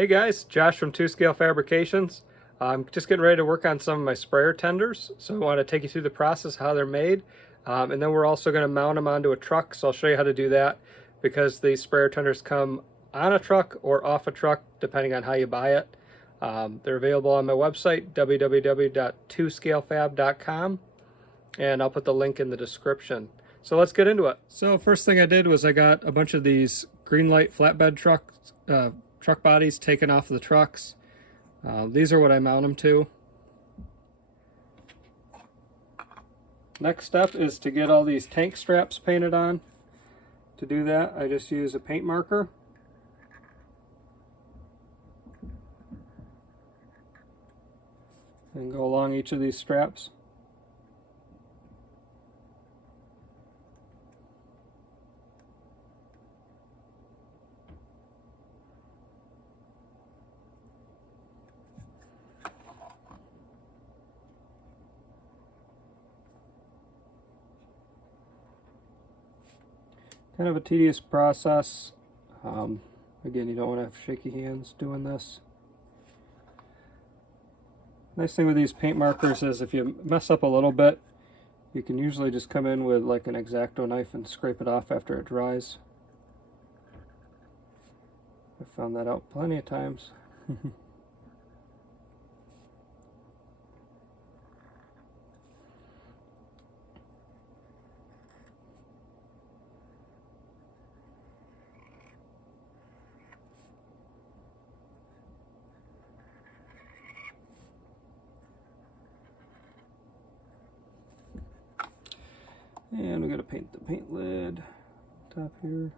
Hey guys, Josh from 2Scale Fabrications. I'm just getting ready to work on some of my sprayer tenders, so I want to take you through the process, how they're made, and then we're also going to mount them onto a truck, so I'll show you how to do that because these sprayer tenders come on a truck or off a truck depending on how you buy it. They're available on my website, www.2scalefab.com, and I'll put the link in the description. So let's get into it. So first thing I did was I got a bunch of these Greenlight flatbed truck bodies taken off of the trucks. These are what I mount them to. Next step is to get all these tank straps painted on. To do that, I just use a paint marker. And go along each of these straps. Kind of a tedious process. Again, you don't want to have shaky hands doing this. Nice thing with these paint markers is if you mess up a little bit, you can usually just come in with like an X-Acto knife and scrape it off after it dries. I found that out plenty of times. And we gotta paint the paint lid top here.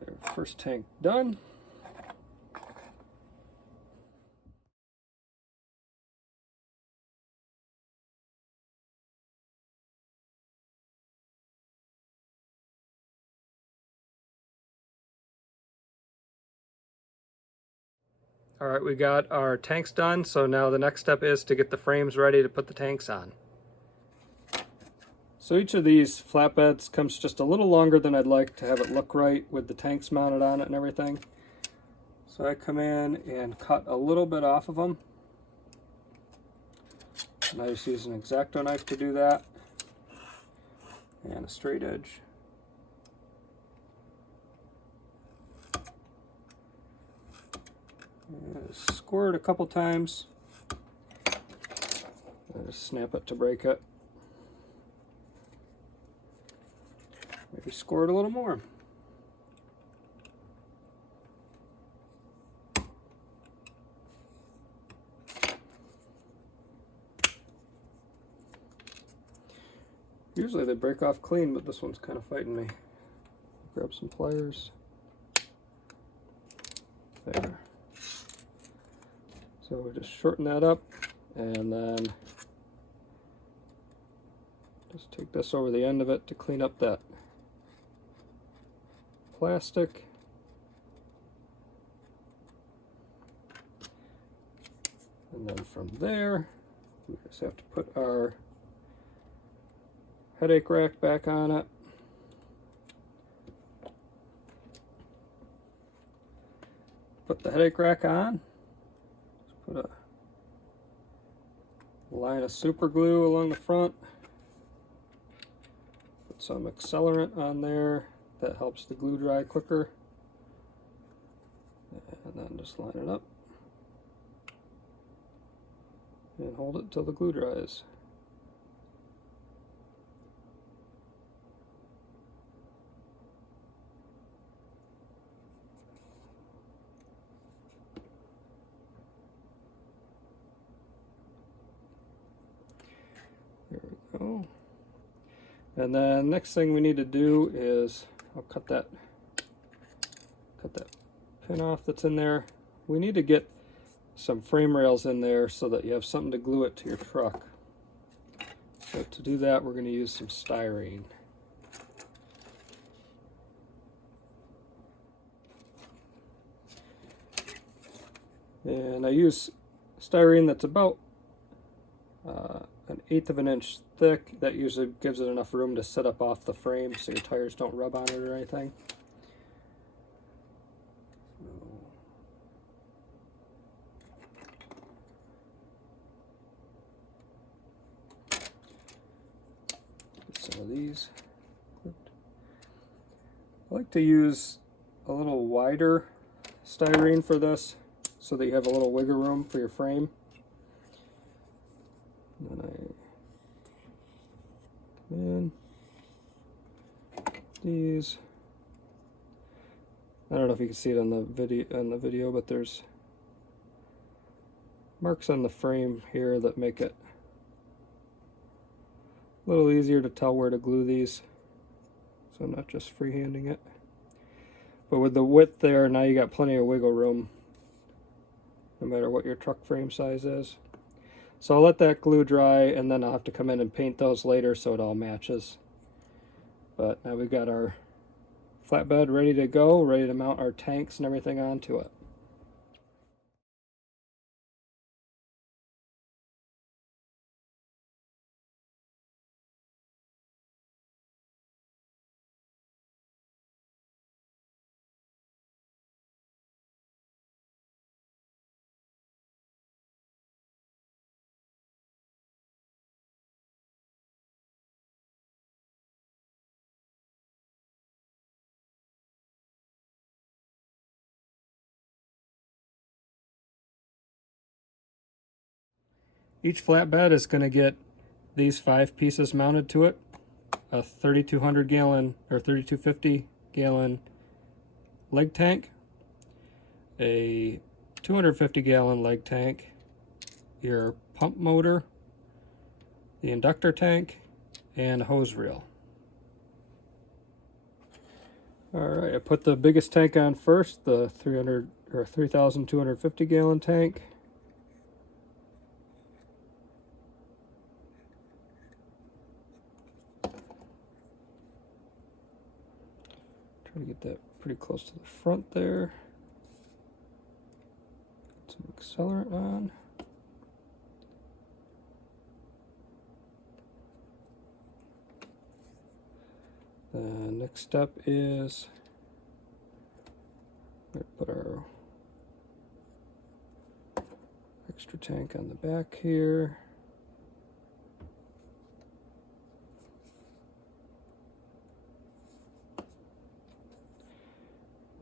There, first tank done. All right, we got our tanks done, so now the next step is to get the frames ready to put the tanks on. So each of these flatbeds comes just a little longer than I'd like to have it look right with the tanks mounted on it and everything. So I come in and cut a little bit off of them. And I just use an X-Acto knife to do that, and a straight edge. Squirt a couple times. Just snap it to break it. Maybe squirt a little more. Usually they break off clean, but this one's kind of fighting me. Grab some pliers. There. So we just shorten that up, and then just take this over the end of it to clean up that plastic. And then from there, we just have to put our headache rack back on it. Put the headache rack on. Put a line of super glue along the front. Put some accelerant on there. That helps the glue dry quicker. And then just line it up. And hold it till the glue dries. There we go. And then next thing we need to do is, I'll cut that pin off that's in there. We need to get some frame rails in there so that you have something to glue it to your truck. So to do that, we're going to use some styrene. And I use styrene that's about 1/8 of an inch thick. That usually gives it enough room to sit up off the frame so your tires don't rub on it or anything. Some of these. I like to use a little wider styrene for this so that you have a little wiggle room for your frame. And then I come in these. I don't know if you can see it on the video, but there's marks on the frame here that make it a little easier to tell where to glue these, so I'm not just freehanding it. But with the width there, now you got plenty of wiggle room, no matter what your truck frame size is. So I'll let that glue dry, and then I'll have to come in and paint those later so it all matches. But now we've got our flatbed ready to go, ready to mount our tanks and everything onto it. Each flatbed is going to get these 5 pieces mounted to it. A 3,200 gallon or 3,250 gallon leg tank, a 250 gallon leg tank, your pump motor, the inductor tank, and a hose reel. Alright, I put the biggest tank on first, the 3,250 gallon tank. Try to get that pretty close to the front there. Get some accelerant on. The next step is we're going to put our extra tank on the back here.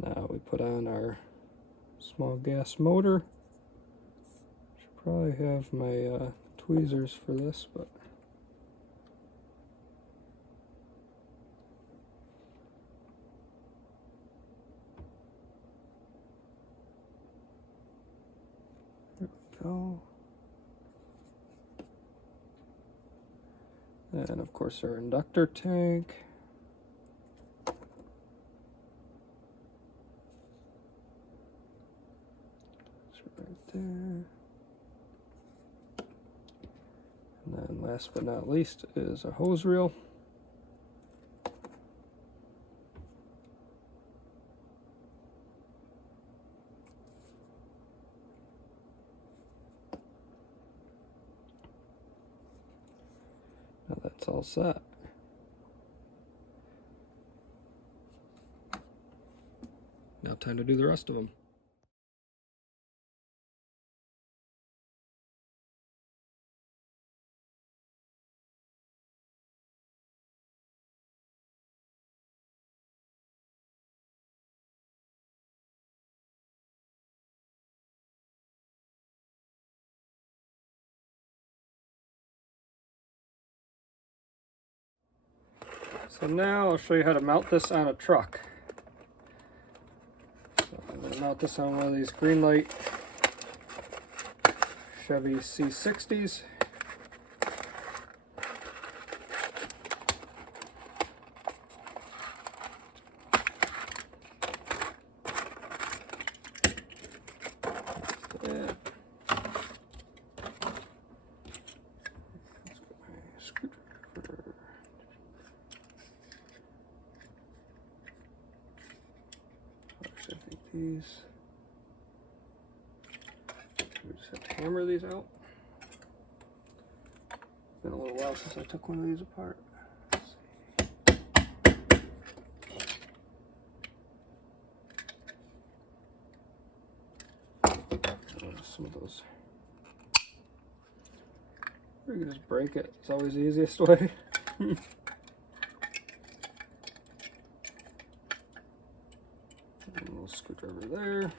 Now we put on our small gas motor. Should probably have my tweezers for this, but there we go. And of course our inductor tank. Right there. And then last but not least is a hose reel. Now that's all set. Now time to do the rest of them. So now I'll show you how to mount this on a truck. So I'm going to mount this on one of these Greenlight Chevy C60s. These. We just have to hammer these out. while since I took one of these apart. Some of those. Or you can just break it. It's always the easiest way. A little screwdriver there.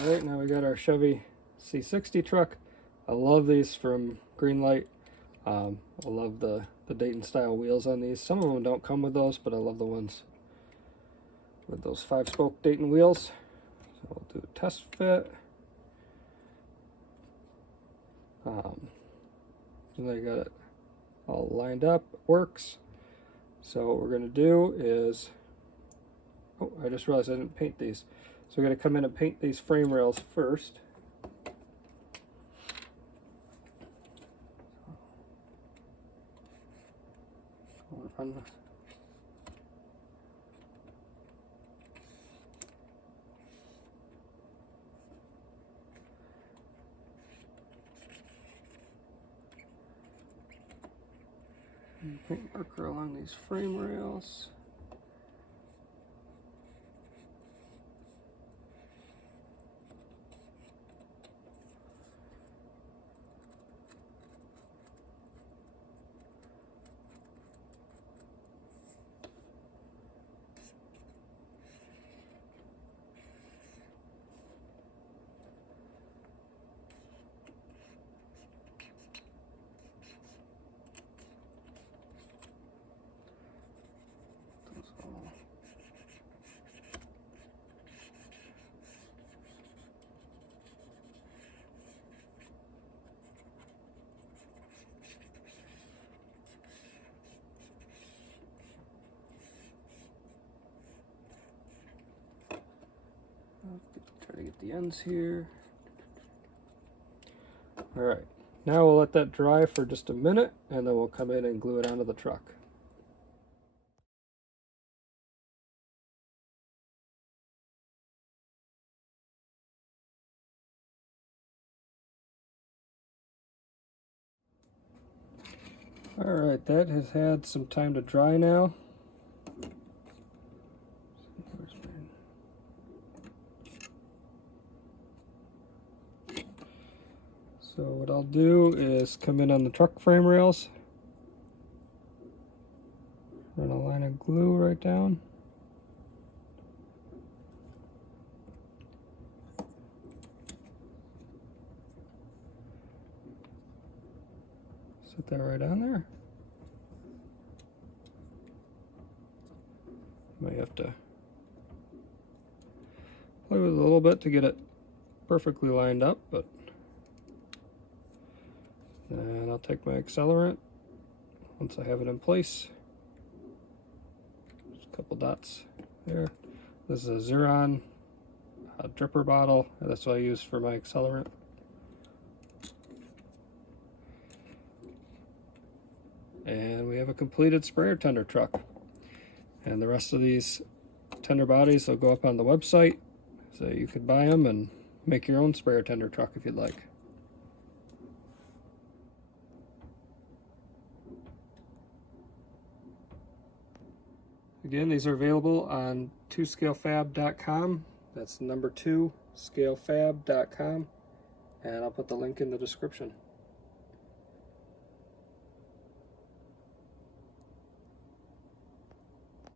Alright, now we got our Chevy C60 truck. I love these from Greenlight. I love the Dayton style wheels on these. Some of them don't come with those, but I love the ones with those 5-spoke Dayton wheels. So we'll do a test fit. So I got it all lined up, it works. So what we're going to do is, oh, I just realized I didn't paint these. So we're going to come in and paint these frame rails first. Paint marker along these frame rails. Try to get the ends here. Alright, now we'll let that dry for just a minute and then we'll come in and glue it onto the truck. Alright, that has had some time to dry now. So what I'll do is come in on the truck frame rails, run a line of glue right down. Set that right on there. Might have to play with it a little bit to get it perfectly lined up, but and I'll take my accelerant once I have it in place. Just a couple dots there. This is a Xuron dripper bottle, and that's what I use for my accelerant. And we have a completed sprayer tender truck. And the rest of these tender bodies will go up on the website, so you could buy them and make your own sprayer tender truck if you'd like. Again, these are available on 2scalefab.com. That's number 2scalefab.com, and I'll put the link in the description.